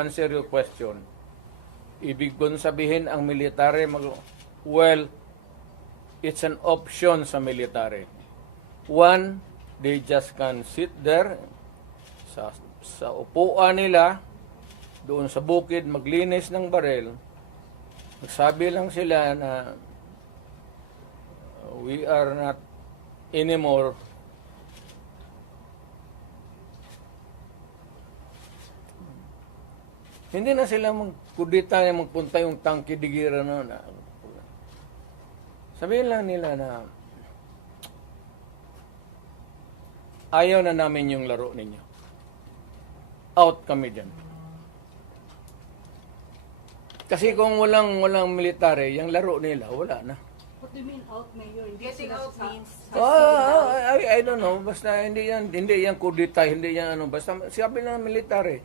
answer your question. Ibig kong sabihin ang military, well, it's an option sa military. One, they just can sit there sa upuan nila, doon sa bukid, maglinis ng baril. Magsabi lang sila na we are not anymore hindi na sila magkudita na magpunta yung tangki digira na. Sabihin lang nila na ayaw na namin yung laro ninyo. Out kami dyan. Kasi kung walang military, yung laro nila, wala na. What do you mean out, Mayor? Getting out means I don't know. Basta hindi yan kudita, hindi yan ano. Basta sabi lang ng military.